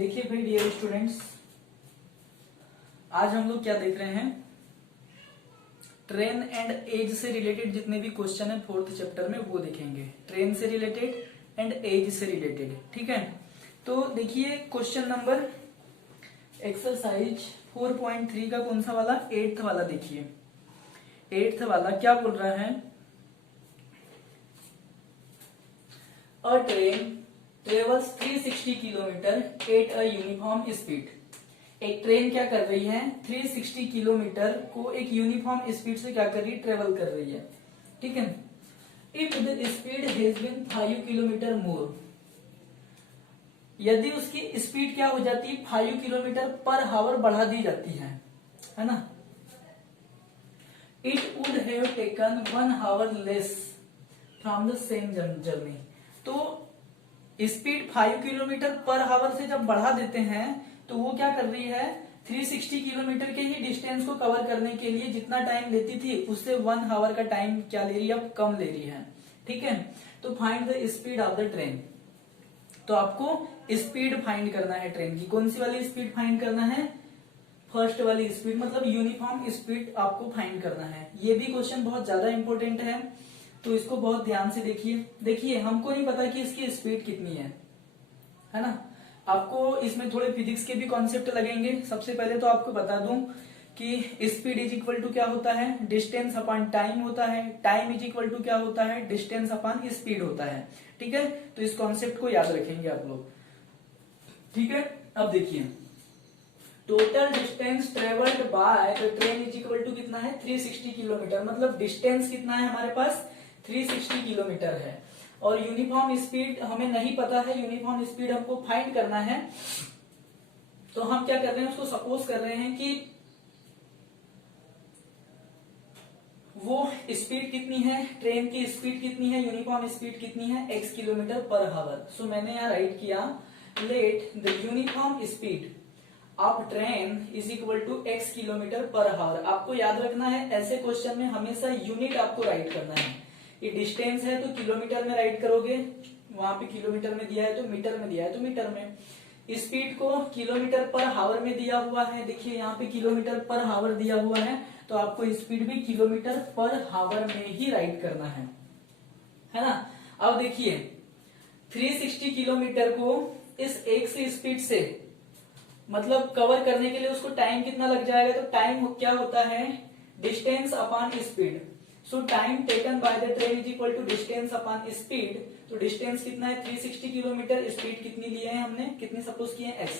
देखिए भाई dear students, आज हम लोग क्या देख रहे हैं। ट्रेन एंड एज से रिलेटेड जितने भी क्वेश्चन है फोर्थ चैप्टर में वो देखेंगे। ट्रेन से रिलेटेड एंड एज से रिलेटेड, ठीक है। तो देखिए क्वेश्चन नंबर एक्सरसाइज 4.3 का कौन सा वाला, 8th वाला। देखिए 8th वाला क्या बोल रहा है। अ train travels 360 kilometre at a uniform speed. एक ट्रेन क्या कर रही है, 360 किलोमीटर को एक यूनिफॉर्म स्पीड से क्या कर रही है, ट्रेवल कर रही है, ठीक है। If the speed has been 5 kilometre more, यदि उसकी स्पीड क्या हो जाती है, 5 किलोमीटर पर हावर बढ़ा दी जाती है ना। It would have taken 1 our less from the same journey. तो स्पीड 5 किलोमीटर पर हावर से जब बढ़ा देते हैं तो वो क्या कर रही है, 360 किलोमीटर के ही डिस्टेंस को कवर करने के लिए जितना टाइम लेती थी उससे 1 आवर का टाइम क्या ले रही है, अब कम ले रही है, ठीक है। तो find the speed of the train. तो आपको स्पीड फाइंड करना है ट्रेन की। कौन सी वाली स्पीड फाइंड करना है, फर्स्ट वाली स्पीड, मतलब यूनिफॉर्म स्पीड आपको फाइंड करना है। ये भी क्वेश्चन बहुत ज्यादा इंपॉर्टेंट है, तो इसको बहुत ध्यान से देखिए। देखिए हमको नहीं पता कि इसकी स्पीड कितनी है ना। आपको इसमें थोड़े फिजिक्स के भी कॉन्सेप्ट लगेंगे। सबसे पहले तो आपको बता दूं कि स्पीड इज इक्वल टू क्या होता है, डिस्टेंस अपॉन टाइम होता है। टाइम इज इक्वल टू क्या होता है, डिस्टेंस अपॉन स्पीड होता है, ठीक है। तो इस कॉन्सेप्ट को याद रखेंगे आप लोग, ठीक है। अब देखिए total distance travelled by the train is equal to कितना है, 360 किलोमीटर। मतलब डिस्टेंस कितना है हमारे पास, 360 किलोमीटर है। और यूनिफॉर्म स्पीड हमें नहीं पता है, यूनिफॉर्म स्पीड हमको फाइंड करना है। तो हम क्या कर रहे हैं, उसको सपोज कर रहे हैं कि वो स्पीड कितनी है, ट्रेन की स्पीड कितनी है, यूनिफॉर्म स्पीड कितनी है, x किलोमीटर पर हावर। सो मैंने यहाँ राइट किया, let the uniform speed of train is equal to x kilometre per hour. आपको याद रखना है ऐसे क्वेश्चन में हमेशा यूनिट आपको राइट करना है। ये डिस्टेंस है तो किलोमीटर में राइट करोगे, वहां पे किलोमीटर में दिया है तो मीटर में दिया है तो मीटर में। स्पीड को किलोमीटर पर हावर में दिया हुआ है, देखिए यहाँ पे किलोमीटर पर हावर दिया हुआ है, तो आपको स्पीड भी किलोमीटर पर हावर में ही राइट करना है ना। अब देखिए 360 किलोमीटर को इस एक से स्पीड से मतलब कवर करने के लिए उसको टाइम कितना लग जाएगा। तो टाइम क्या होता है, distance upon speed. So time taken by the train is equal to distance upon speed. तो डिस्टेंस कितना है, 360 किलोमीटर। स्पीड कितनी लिए है हमने, कितनी सपोज किए हैं, x।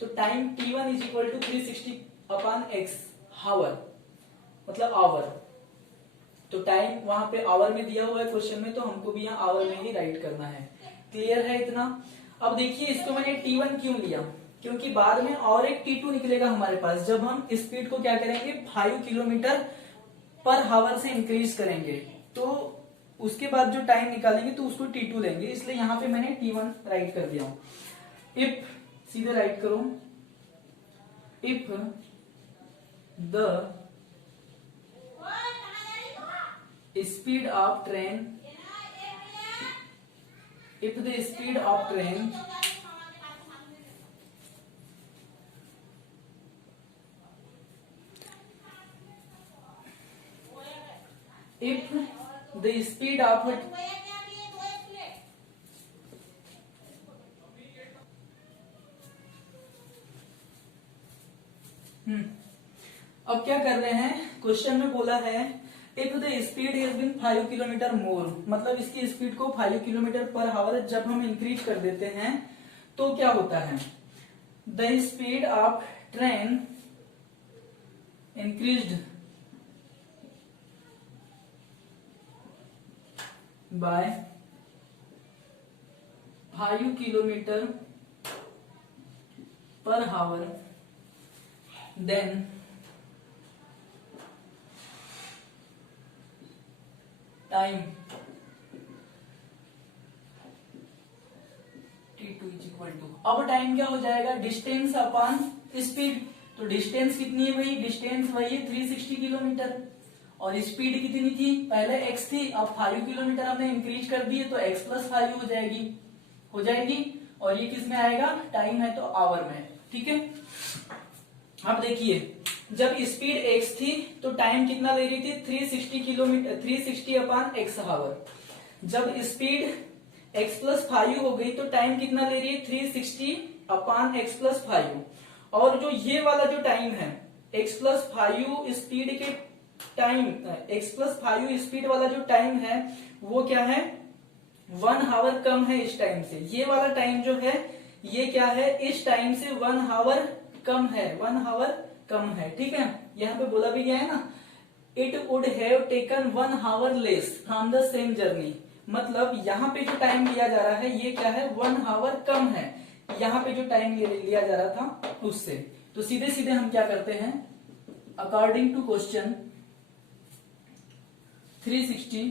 तो time t1 is equal to 360 upon x hour, मतलब आवर। तो टाइम वहां पे आवर में दिया हुआ है क्वेश्चन में, तो हमको भी यहाँ आवर में ही राइट करना है। क्लियर है इतना। अब देखिए इसको मैंने t1 क्यों लिया, क्योंकि बाद में और एक t2 निकलेगा हमारे पास जब हम स्पीड को क्या करेंगे, 5 किलोमीटर पर हावर से इंक्रीज करेंगे। तो उसके बाद जो टाइम निकालेंगे तो उसको t2 लेंगे, इसलिए यहां पे मैंने t1 राइट कर दिया हूं। इफ, सीधे राइट करो, if the speed of train, if the speed of train if the speed of अब क्या कर रहे हैं, क्वेश्चन में बोला है if the speed has been 5 kilometre more, मतलब इसकी स्पीड को 5 किलोमीटर पर हावर जब हम इंक्रीज कर देते हैं तो क्या होता है, the speed of train increased by 5 kilometre per hour, then time t2 is equal to, अब टाइम क्या हो जाएगा, डिस्टेंस अपॉन स्पीड। तो डिस्टेंस कितनी है भाई, डिस्टेंस वही है 360 किलोमीटर। और स्पीड कितनी थी, पहले x थी, अब 5 किलोमीटर हमने इंक्रीज कर दी है तो x प्लस 5 हो जाएगी। और ये किस में आएगा, टाइम है तो आवर में, ठीक है। अब देखिए जब स्पीड x थी तो टाइम कितना ले रही थी, 360 किलोमीटर, 360 अपॉन x आवर। जब स्पीड x प्लस 5 हो गई तो टाइम कितना ले रही है, 360 अपॉन x प्लस 5। और जो ये वाला जो टाइम है x प्लस 5 स्पीड के टाइम, x प्लस 5 स्पीड वाला जो टाइम है वो क्या है, 1 आवर कम है इस टाइम से। ये वाला टाइम जो है ये क्या है, इस टाइम से 1 आवर कम है, 1 आवर कम है, ठीक है। यहाँ पे बोला भी गया है ना, it would have taken 1 our less from the same journey. मतलब यहाँ पे जो टाइम लिया जा रहा है ये क्या है, 1 आवर कम है यहाँ पे जो टाइम लिया जा रहा था उससे। तो सीधे सीधे हम क्या करते हैं, according to question 360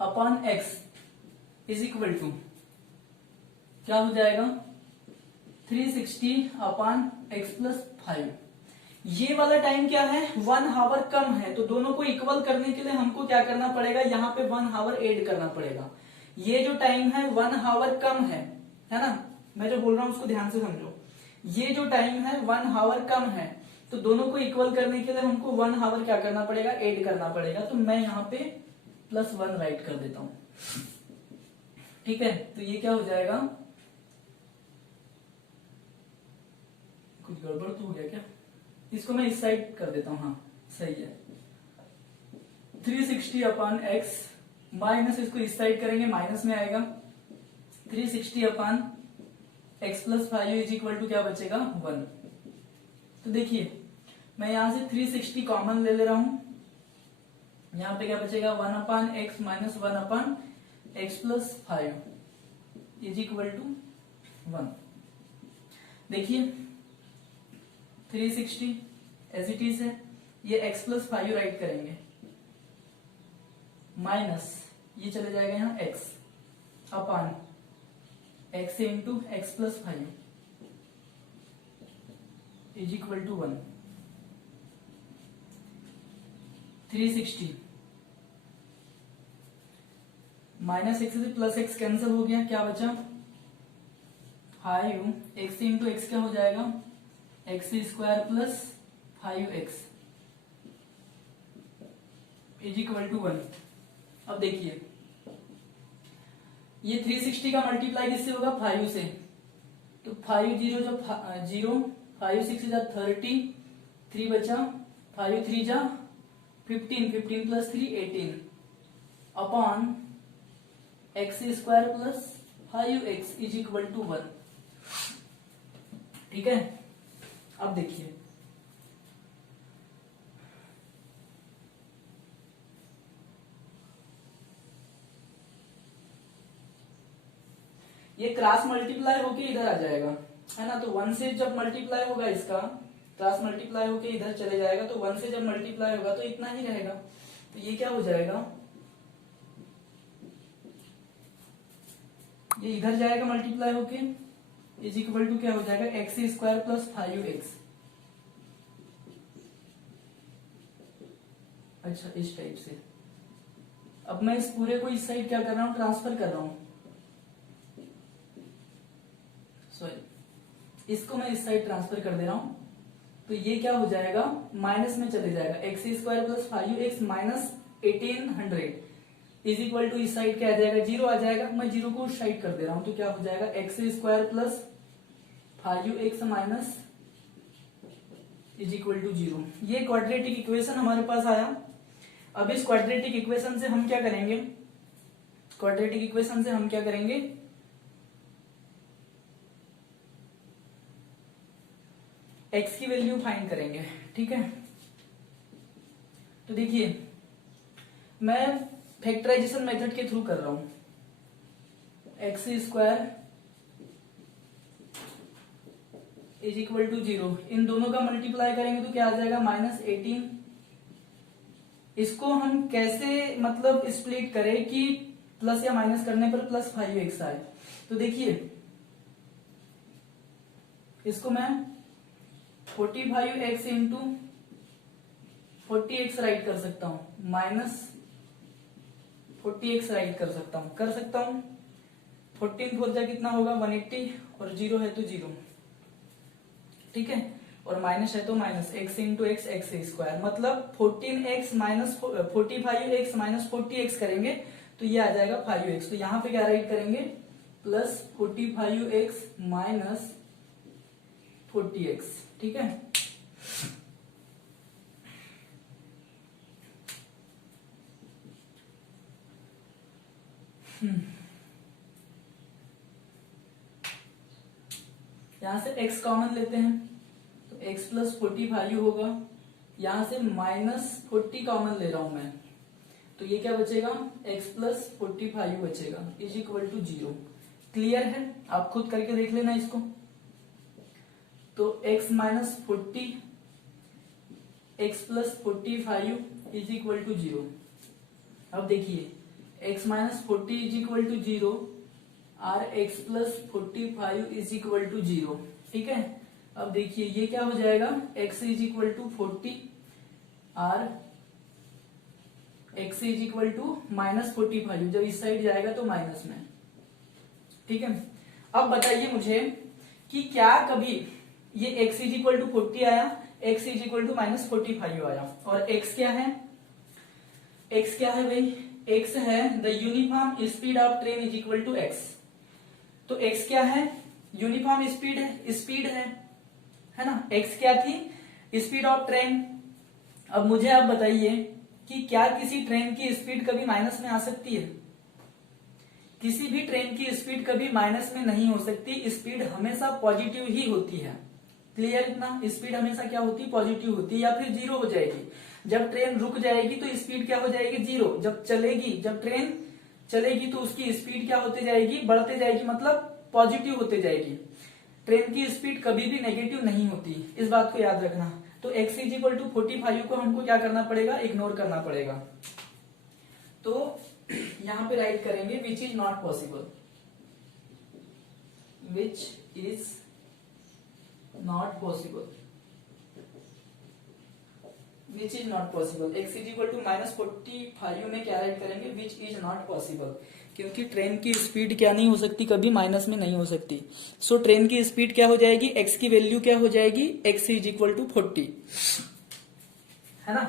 upon x is equal to क्या हो जाएगा, 360 अपॉन एक्स प्लस 5। ये वाला टाइम क्या है, 1 आवर कम है, तो दोनों को इक्वल करने के लिए हमको क्या करना पड़ेगा, यहाँ पे 1 आवर ऐड करना पड़ेगा। ये जो टाइम है 1 आवर कम है ना, मैं जो बोल रहा हूं उसको ध्यान से समझो। ये जो टाइम है 1 आवर कम है, तो दोनों को इक्वल करने के लिए हमको 1 आवर क्या करना पड़ेगा, ऐड करना पड़ेगा। तो मैं यहाँ पे +1 राइट कर देता हूं, ठीक है। तो ये क्या हो जाएगा, कुछ गड़बड़ तो हो गया क्या, इसको मैं इस साइड कर देता हूं, हाँ सही है। 360 अपॉन एक्स माइनस, इसको इस साइड करेंगे माइनस में आएगा, 360 upon x plus 5 is equal to क्या बचेगा, 1। तो देखिए मैं यहां से 360 कॉमन ले रहा हूं, यहां पे क्या बचेगा, 1 upon x minus 1 upon x plus 5 is equal to 1। देखिए 360 एज इट इज है, ये x प्लस 5 राइट करेंगे, माइनस ये चले जाएगा यहाँ x अपॉन x into x plus 5 is equal to 1। 360 minus x से प्लस एक्स कैंसिल हो गया, क्या बचा 5, x इंटू एक्स क्या हो जाएगा, x square plus 5x is equal to 1। अब देखिए ये 360 का मल्टीप्लाई किससे होगा, 5 से, तो 5 0 जब 0, 5 6 जा 30, 3 बचा, 5 3 जा 15, 15 plus 3 18 upon x square plus 5x is equal to 1, ठीक है। अब देखिए ये क्रॉस मल्टीप्लाई होके इधर आ जाएगा, है ना। तो 1 से जब मल्टीप्लाई होगा इसका, क्रॉस मल्टीप्लाई होके इधर चले जाएगा, तो 1 से जब मल्टीप्लाई होगा तो इतना ही रहेगा। तो ये क्या हो जाएगा, ये इधर जाएगा मल्टीप्लाई होके, इज इक्वल टू क्या हो जाएगा, एक्स स्क्वायर प्लस 5x। अच्छा इस टाइप से। अब मैं इस पूरे को इस साइड क्या कर रहा हूं, ट्रांसफर कर रहा हूं, सॉरी इसको मैं इस साइड ट्रांसफर कर दे रहा हूं। तो ये क्या हो जाएगा, माइनस में चले जाएगा, x square plus 5x minus 1800 is equal to इस साइड क्या आ जाएगा, 0 आ जाएगा। मैं 0 को उस साइड कर दे रहा हूं, तो क्या हो जाएगा, x square plus 5x minus is equal to 0। ये क्वाड्रेटिक इक्वेशन हमारे पास आया। अब इस क्वाड्रेटिक इक्वेशन से हम क्या करेंगे, क्वाड्रेटिक इक्वेशन से हम क्या करेंगे, x की वैल्यू फाइंड करेंगे, ठीक है। तो देखिए मैं फैक्टराइजेशन मेथड के थ्रू कर रहा हूं, x square is equal to 0, इन दोनों का मल्टीप्लाई करेंगे तो क्या आ जाएगा, -18। इसको हम कैसे मतलब स्प्लिट करें कि प्लस या माइनस करने पर प्लस 5x आए। तो देखिए इसको मैं 45x इंटू 40x राइट कर सकता हूं, -40x राइट कर सकता हूं, 14 4 जा कितना होगा 180 और 0 है तो 0, ठीक है, और माइनस है तो minus, x into x x square, मतलब 14x minus 45x minus 40x करेंगे तो ये आ जाएगा 5x। तो यहाँ पे क्या राइट करेंगे, प्लस 45x माइनस 40x, ठीक है। यहां से x कॉमन लेते हैं तो x प्लस 45 होगा, यहां से माइनस 40 कॉमन ले रहा हूं मैं, तो ये क्या बचेगा, x प्लस 45 बचेगा इज इक्वल टू 0। क्लियर है, आप खुद करके देख लेना इसको। तो x minus 40 x plus 45 is equal to 0। अब देखिए x minus 40 is equal to 0 or x plus 45 is equal to 0, ठीक है। अब देखिए ये क्या हो जाएगा, x is equal to 40 or x is equal to minus 45, जब इस साइड जाएगा तो माइनस में, ठीक है। अब बताइए मुझे कि क्या कभी ये x इज इक्वल टू 40 आया, x is equal to minus 45 आया, और x क्या है, x क्या है भाई, x है the uniform speed of train is equal to x। तो x क्या है, यूनिफॉर्म स्पीड है, स्पीड है ना, x क्या थी, स्पीड ऑफ ट्रेन। अब मुझे आप बताइए कि क्या किसी ट्रेन की स्पीड कभी माइनस में आ सकती है, किसी भी ट्रेन की स्पीड कभी माइनस में नहीं हो सकती, स्पीड हमेशा पॉजिटिव ही होती है। क्लियर इतना, स्पीड हमेशा क्या होती है, पॉजिटिव होती है, या फिर 0 हो जाएगी। जब ट्रेन रुक जाएगी तो स्पीड क्या हो जाएगी, 0। जब चलेगी, जब ट्रेन चलेगी तो उसकी स्पीड क्या होते जाएगी, बढ़ते जाएगी, मतलब पॉजिटिव होते जाएगी। ट्रेन की स्पीड कभी भी नेगेटिव नहीं होती, इस बात को याद रखना। तो x इज इक्वल टू 45 को हमको क्या करना पड़ेगा, इग्नोर करना पड़ेगा। तो यहां पे राइट करेंगे which is not possible, which is not possible, which is not possible. x is equal to minus 45 में क्या राइट करेंगे, विच इज नॉट पॉसिबल, क्योंकि ट्रेन की स्पीड क्या नहीं हो सकती, कभी माइनस में नहीं हो सकती। सो ट्रेन की स्पीड क्या हो जाएगी, x की वैल्यू क्या हो जाएगी, x इज इक्वल टू 40, है ना।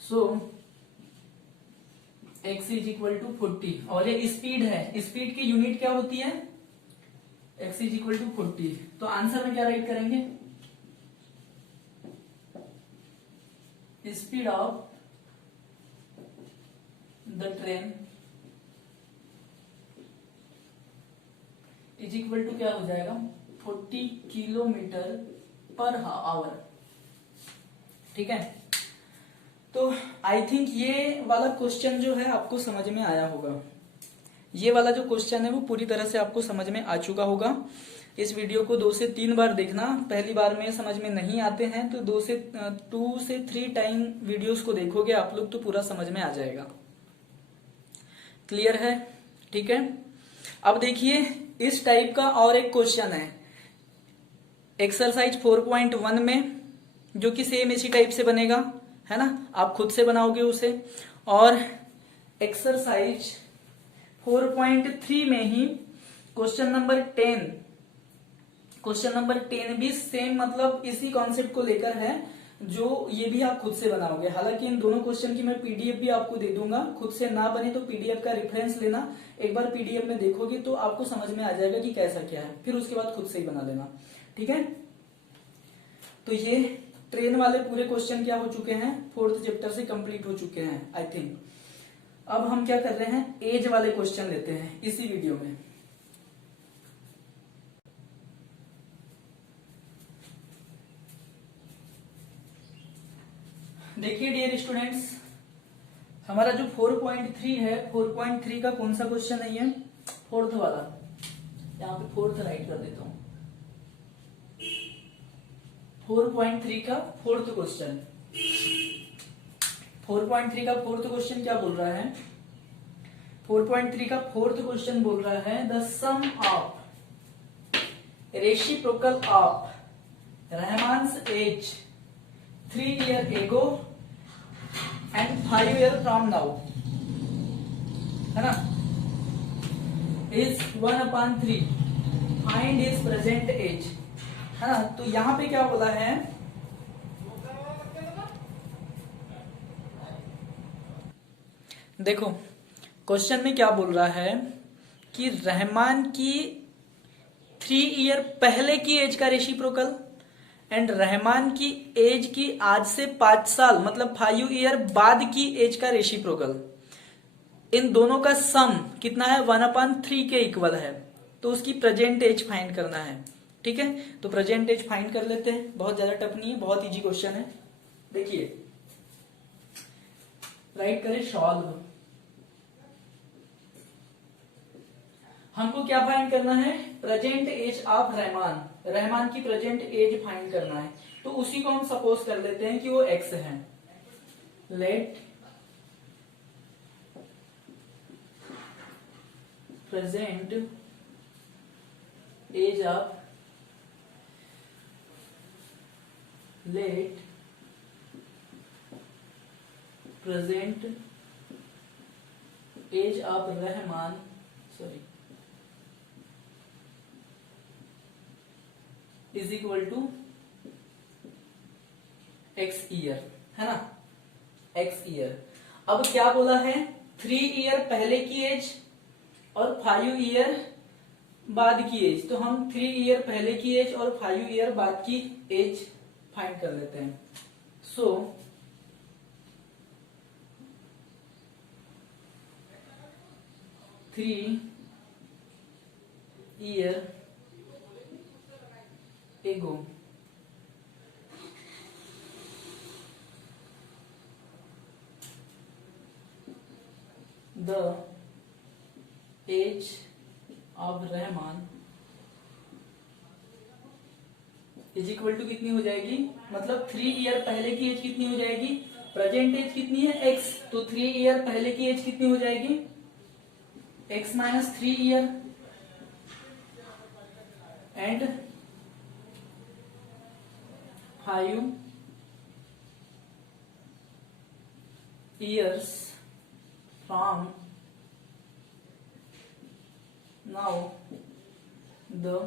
सो x इज इक्वल टू 40, और ये स्पीड है, स्पीड की यूनिट क्या होती है, x इज इक्वल टू 40। तो आंसर में क्या राइट करेंगे, speed of the train is equal to क्या हो जाएगा, 40 किलोमीटर पर आवर, ठीक है। तो आई थिंक ये वाला क्वेश्चन जो है आपको समझ में आया होगा, ये वाला जो क्वेश्चन है वो पूरी तरह से आपको समझ में आ चुका होगा। इस वीडियो को 2 से 3 बार देखना, पहली बार में समझ में नहीं आते हैं तो 2 से 3 टाइम वीडियोस को देखोगे आप लोग तो पूरा समझ में आ जाएगा। क्लियर है, ठीक है। अब देखिए इस टाइप का और एक क्वेश्चन है एक्सरसाइज 4.1 में, जो कि सेम इसी टाइप से बनेगा, है ना, आप खुद से बनाओगे उसे। और एक्सरसाइज 4.3 में ही क्वेश्चन नंबर 10, क्वेश्चन नंबर 10 भी सेम, मतलब इसी कॉन्सेप्ट को लेकर है, जो ये भी आप खुद से बनाओगे। हालांकि इन दोनों क्वेश्चन की मैं पीडीएफ भी आपको दे दूंगा, खुद से ना बने तो पीडीएफ का रेफरेंस लेना, एक बार पीडीएफ में देखोगे तो आपको समझ में आ जाएगा कि कैसा क्या है, फिर उसके बाद खुद से ही बना लेना, ठीक है। तो ये ट्रेन वाले पूरे क्वेश्चन क्या हो चुके हैं, 4th चैप्टर से कंप्लीट हो चुके हैं आई थिंक। अब हम क्या कर रहे हैं, एज वाले क्वेश्चन लेते हैं इसी वीडियो में। देखिए डियर स्टूडेंट्स, हमारा जो 4.3 है, 4.3 का कौन सा क्वेश्चन है ये, 4th वाला, यहाँ पे 4th राइट कर देता हूं। 4.3 का 4th क्वेश्चन, 4.3 का 4th क्वेश्चन क्या बोल रहा है, 4.3 का 4th क्वेश्चन बोल रहा है the sum of reciprocal of Rahman's age 3 years ago and 5 years from now, है ना। Is 1/3, find is present age, है ना। तो यहां पे क्या बोला है, देखो क्वेश्चन में क्या बोल रहा है कि रहमान की 3 ईयर पहले की एज का रेसिप्रोकल एंड रहमान की एज की आज से 5 साल मतलब 5 ईयर बाद की एज का रेसिप्रोकल, इन दोनों का सम कितना है 1/3 के इक्वल है। तो उसकी प्रेजेंट एज फाइंड करना है। ठीक है, तो प्रेजेंट एज फाइंड कर लेते हैं, बहुत ज्यादा टफ नहीं है, बहुत इजी क्वेश्चन है। देखिए राइट करें सॉल्व। हमको क्या फाइंड करना है, present age of Rahman, Rahman की प्रेजेंट एज फाइंड करना है। तो उसी को हम सपोज कर लेते हैं कि वो एक्स है। Let present age of, let present age of Rahman, sorry, is equal to x year, है ना, एक्स ईयर। अब क्या बोला है, 3 ईयर पहले की एज और 5 ईयर बाद की एज। तो हम 3 ईयर पहले की एज और 5 ईयर बाद की एज फाइंड कर लेते हैं। So 3 year ago the age of Rahman is equal to कितनी हो जाएगी, मतलब 3 ईयर पहले की एज कितनी हो जाएगी, प्रेजेंट एज कितनी है x, तो 3 ईयर पहले की एज कितनी हो जाएगी x minus 3 year and 5 years from now the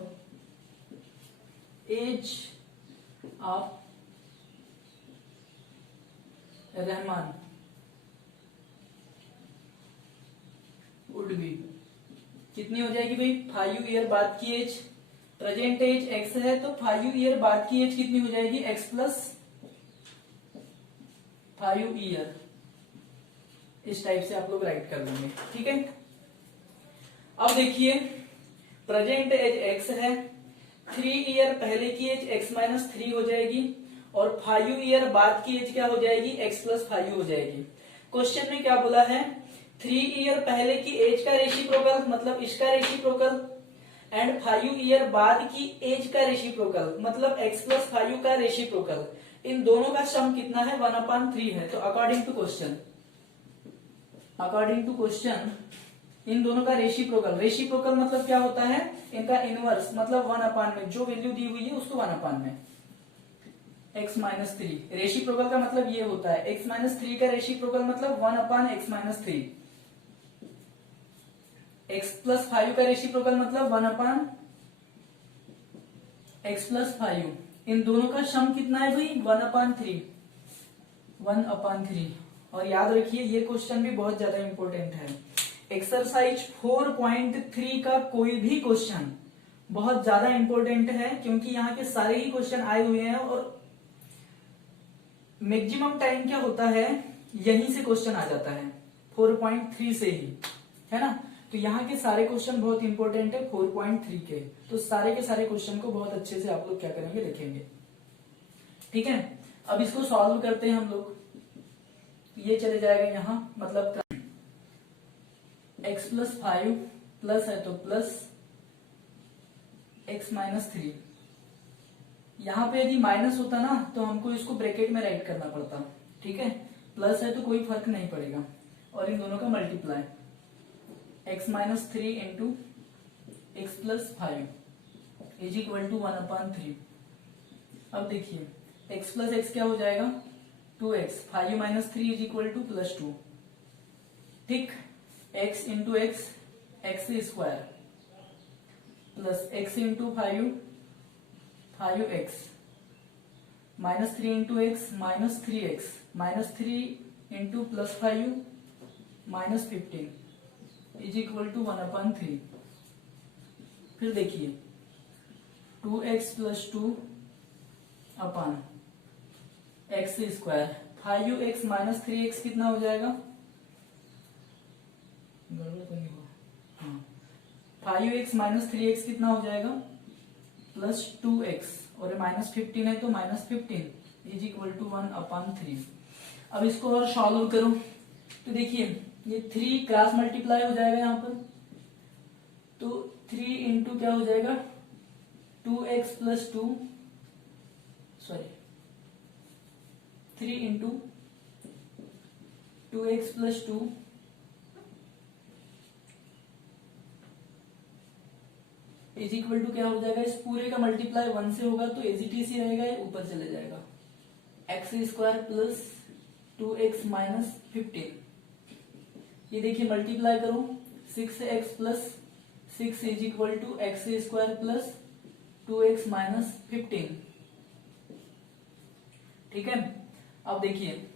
age of Rahman would be, कितनी हो जाएगी भाई, 5 ईयर बाद की एज, प्रेजेंट एज x है तो 5 ईयर बाद की एज कितनी हो जाएगी x प्लस 5 ईयर। इस टाइप से आप लोग राइट कर लेंगे। ठीक है, अब देखिए प्रेजेंट एज x है, 3 ईयर पहले की एज x माइनस 3 हो जाएगी और 5 ईयर बाद की एज क्या हो जाएगी x प्लस 5 हो जाएगी। क्वेश्चन में क्या बोला है, 3 ईयर पहले की एज का रेसिप्रोकल मतलब इसका रेसिप्रोकल एंड 5 ईयर बाद की एज का रेसिप्रोकल मतलब x प्लस 5 का रेसिप्रोकल, इन दोनों का सम कितना है 1/3 है। तो अकॉर्डिंग टू क्वेश्चन इन दोनों का रेसिप्रोकल, रेसिप्रोकल मतलब क्या होता है, इनका इनवर्स मतलब 1/, में जो वैल्यू दी हुई है उसको 1/, में x माइनस 3, रेसिप्रोकल का मतलब ये होता है, x माइनस 3 का रेसिप्रोकल मतलब 1/x माइनस 3, x प्लस 5 का रेसिप्रोकल मतलब 1/x प्लस 5, इन दोनों का सम कितना है भाई 1/3। और याद रखिए ये क्वेश्चन भी बहुत ज्यादा इंपॉर्टेंट है। एक्सरसाइज 4.3 का कोई भी क्वेश्चन बहुत ज्यादा इंपॉर्टेंट है क्योंकि यहाँ के सारे ही क्वेश्चन आए हुए हैं और मैक्सिमम टाइम क्या होता है यहीं से क्वेश्चन आ जाता है 4.3 से ही, है ना। तो यहाँ के सारे क्वेश्चन बहुत इंपॉर्टेंट है 4.3 के, तो सारे के सारे क्वेश्चन को बहुत अच्छे से आप लोग क्या करेंगे लिखेंगे। ठीक है, अब इसको सॉल्व करते हैं हम लोग। ये चले जाएगा यहाँ, मतलब x प्लस 5 प्लस है तो प्लस x माइनस 3, यहाँ पे यदि माइनस होता ना तो हमको इसको ब्रैकेट में राइट करना पड़ता। ठीक है, प्लस है तो कोई फर्क नहीं पड़ेगा और इन दोनों का multiply x minus 3 into x plus 5 is equal to 1/3। अब देखिए x प्लस एक्स क्या हो जाएगा 2x, 5 minus 3 is equal to +2। ठीक, x into x x square plus x into 5 5x minus 3 into x minus 3x minus 3 into plus 5 minus 15 is equal to 1/3। फिर देखिए 2x plus 2 अपन x square 5x minus 3x कितना हो जाएगा, गड़बड़ तो नहीं हुआ, हाँ 5x माइनस 3x कितना हो जाएगा प्लस 2x और माइनस 15 है तो माइनस 15 इज इक्वल टू 1/3। अब इसको और सॉल्व करो तो देखिए ये 3 क्रॉस मल्टीप्लाई हो जाएगा यहाँ पर, तो 3 इंटू क्या हो जाएगा 2x plus 2 sorry 3 into 2x plus 2 is equal to क्या हो जाएगा, इस पूरे का मल्टीप्लाई 1 से होगा तो एजीटीसी रहेगा, ये ऊपर चले जाएगा x square plus 2x minus 15। ये देखिए मल्टीप्लाई करो 6x plus 6 is equal to x square plus 2x minus 15। ठीक है, अब देखिए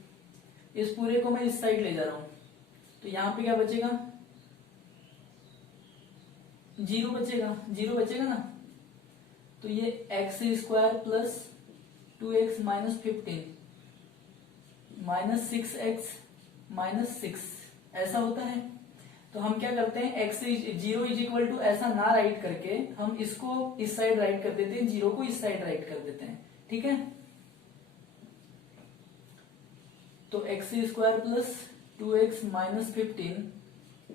इस पूरे को मैं इस साइड ले जा रहा हूं तो यहां पे क्या बचेगा, जीरो बचेगा ना, तो ये x square plus 2x minus 15 minus 6x minus 6 ऐसा होता है। तो हम क्या करते हैं x zero is equal to ऐसा ना राइट करके हम इसको इस साइड राइट कर देते हैं, जीरो को इस साइड राइट कर देते हैं। ठीक है, तो x square plus 2x minus 15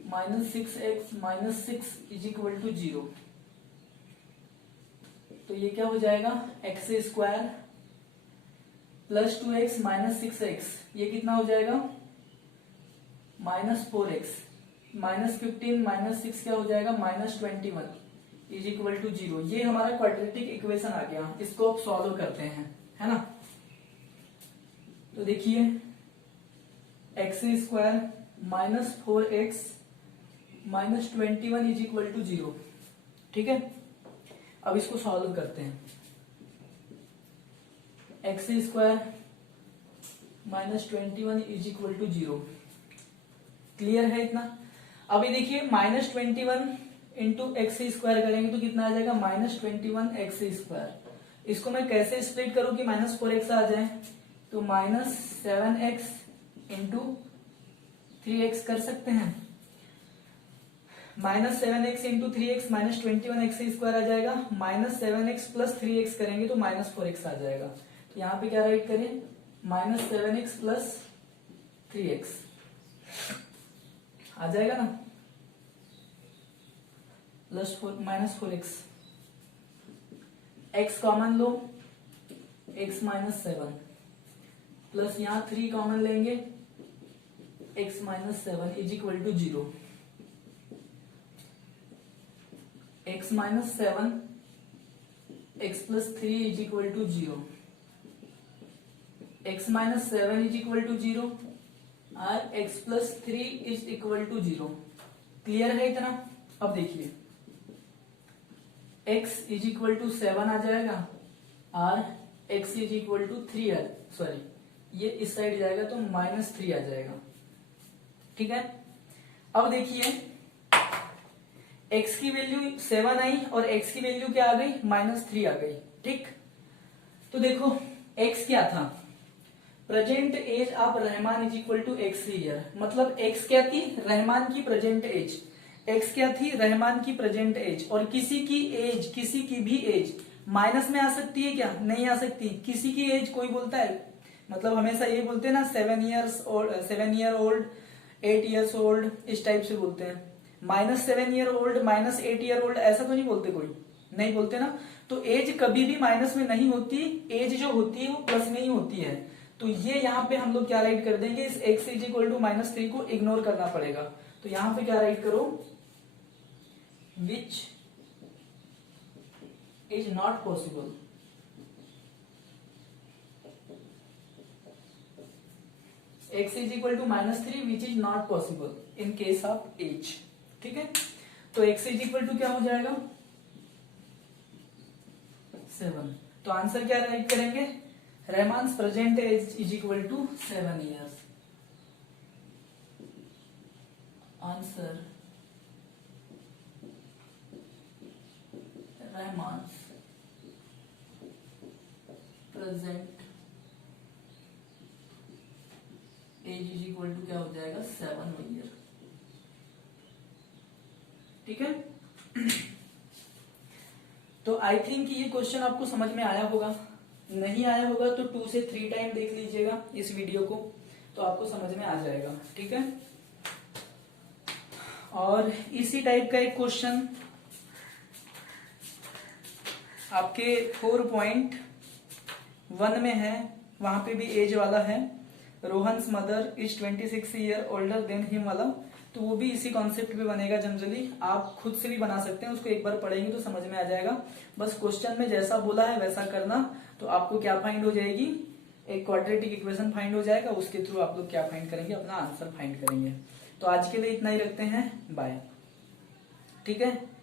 minus 6x minus 6 is equal to 0। तो ये क्या हो जाएगा x square plus 2x minus 6x, ये कितना हो जाएगा माइनस 4x माइनस 15 माइनस 6 क्या हो जाएगा माइनस 21 इज इक्वल टू 0। ये हमारा क्वाड्रेटिक इक्वेशन आ गया, इसको अब सॉल्व करते हैं, है ना। तो देखिए x square minus 4x minus 21 is equal to 0। ठीक है, अब इसको सॉल्व करते हैं। X square minus 21 is equal to 0, clear है इतना। अभी देखिए माइनस 21 इंटू एक्स स्क्वायर करेंगे तो कितना आ जाएगा माइनस 21 एक्स स्क्वायर। इसको मैं कैसे स्प्लिट करूं कि माइनस 4x आ जाए, तो माइनस 7x इंटू 3x कर सकते हैं, minus 7x into 3x minus 21 x square आ जाएगा, माइनस 7x प्लस 3x करेंगे तो माइनस 4x आ जाएगा। तो यहाँ पे क्या राइट करें माइनस 7x प्लस 3x आ जाएगा ना, plus minus 4x, x common लो x माइनस 7 प्लस यहां 3 कॉमन लेंगे x minus 7 is equal to 0। x minus 7 x plus 3 is equal to 0, x minus 7 is equal to 0 और x plus 3 is equal to 0। Clear है इतना। अब देखिए x is equal to 7 आ जाएगा और x is equal to 3 sorry ये इस साइड जाएगा तो माइनस 3 आ जाएगा। ठीक है, अब देखिए x की वैल्यू 7 आई और x की वैल्यू क्या आ गई माइनस 3 आ गई। ठीक, तो देखो x क्या था, present age of Rahman is equal to x year, मतलब x क्या थी रहमान की प्रेजेंट एज, x क्या थी रहमान की प्रेजेंट एज, और किसी की एज किसी की भी एज माइनस में आ सकती है क्या, नहीं आ सकती। किसी की एज कोई बोलता है, मतलब हमेशा ये बोलते हैं ना 7 ईयर ओल्ड 8 ईयर्स ओल्ड, इस टाइप से बोलते हैं। Minus 7 year old minus 8 year old ऐसा तो नहीं बोलते, कोई नहीं बोलते ना। तो एज कभी भी माइनस में नहीं होती, एज जो होती है वो प्लस में ही होती है। तो ये यहाँ पे हम लोग क्या राइट कर देंगे, इस x is equal to minus 3 को इग्नोर करना पड़ेगा। तो यहाँ पे क्या राइट करो, which is not possible, x is equal to minus 3 which is not possible in case of age. ठीक है, तो x इज इक्वल टू क्या हो जाएगा 7। तो आंसर क्या राइट करेंगे? Rahman's present age is equal to 7 years. Answer Rahman's present age is equal to क्या हो जाएगा? 7 ईयर। ठीक है। तो आई थिंक ये क्वेश्चन आपको समझ में आया होगा। नहीं आया होगा तो 2 से 3 टाइम देख लीजिएगा इस वीडियो को, तो आपको समझ में आ जाएगा। ठीक है। और इसी टाइप का एक क्वेश्चन आपके 4.1 में है, वहां पे भी एज वाला है। Rohan's mother is 26 year older than him वाला, तो वो भी इसी कॉन्सेप्ट पे बनेगा। जनरली आप खुद से भी बना सकते हैं, उसको एक बार पढ़ेंगे तो समझ में आ जाएगा। बस क्वेश्चन में जैसा बोला है वैसा करना, तो आपको क्या फाइंड हो जाएगी? एक क्वाड्रेटिक इक्वेशन फाइंड हो जाएगा, उसके थ्रू आप लोग क्या फाइंड करेंगे? अपना आंसर फाइंड करेंगे। तो आज के लिए इतना ही रखते हैं, बाय। ठीक है।